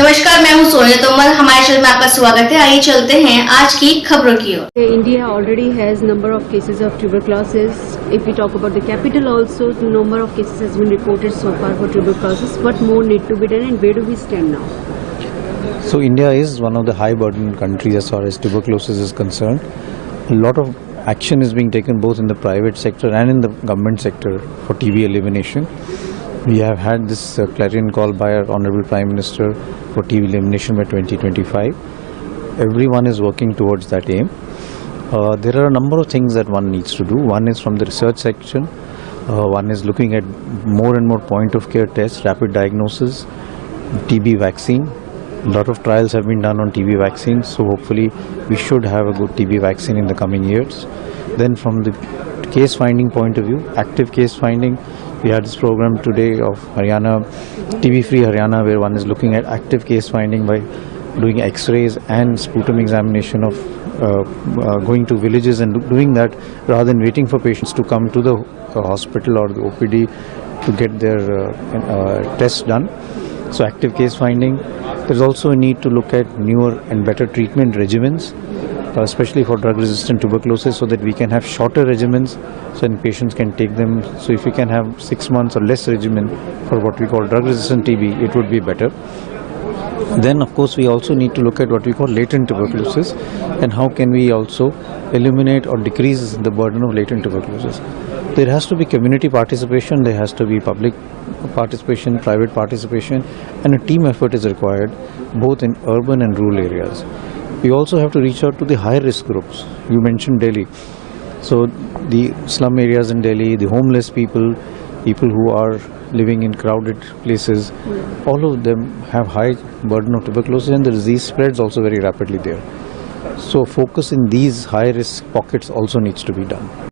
नमस्कार, मैं हूं सोनिया तोमर। हमारे चैनल में आपका स्वागत है। आइए चलते हैं आज की खबरों की ओर। India already has number of cases of tuberculosis. If we talk about the capital also, the number of cases has been reported so far for tuberculosis. What more need to be done and where do we stand now? So India is one of the high burden countries as far as tuberculosis is concerned. A lot of action is being taken both in the private sector and in the government sector for TB elimination. We have had this clarion call by our Honorable Prime Minister for TB elimination by 2025. Everyone is working towards that aim. There are a number of things that one needs to do. One is from the research section. One is looking at more and more point of care tests, rapid diagnosis, TB vaccine. A lot of trials have been done on TB vaccines, so hopefully we should have a good TB vaccine in the coming years. Then from the case finding point of view, active case finding, we had this program today of Haryana, TB free Haryana, where one is looking at active case finding by doing x-rays and sputum examination of going to villages and doing that rather than waiting for patients to come to the hospital or the OPD to get their tests done. So active case finding. There's also a need to look at newer and better treatment regimens, especially for drug-resistant tuberculosis, so that we can have shorter regimens so that patients can take them. So if we can have 6 months or less regimen for what we call drug-resistant TB, it would be better. Then of course we also need to look at what we call latent tuberculosis and how can we also eliminate or decrease the burden of latent tuberculosis. There has to be community participation, there has to be public participation, private participation, and a team effort is required both in urban and rural areas. We also have to reach out to the high risk groups. You mentioned Delhi. So the slum areas in Delhi, the homeless people, people who are living in crowded places, all of them have high burden of tuberculosis and the disease spreads also very rapidly there. So focus in these high risk pockets also needs to be done.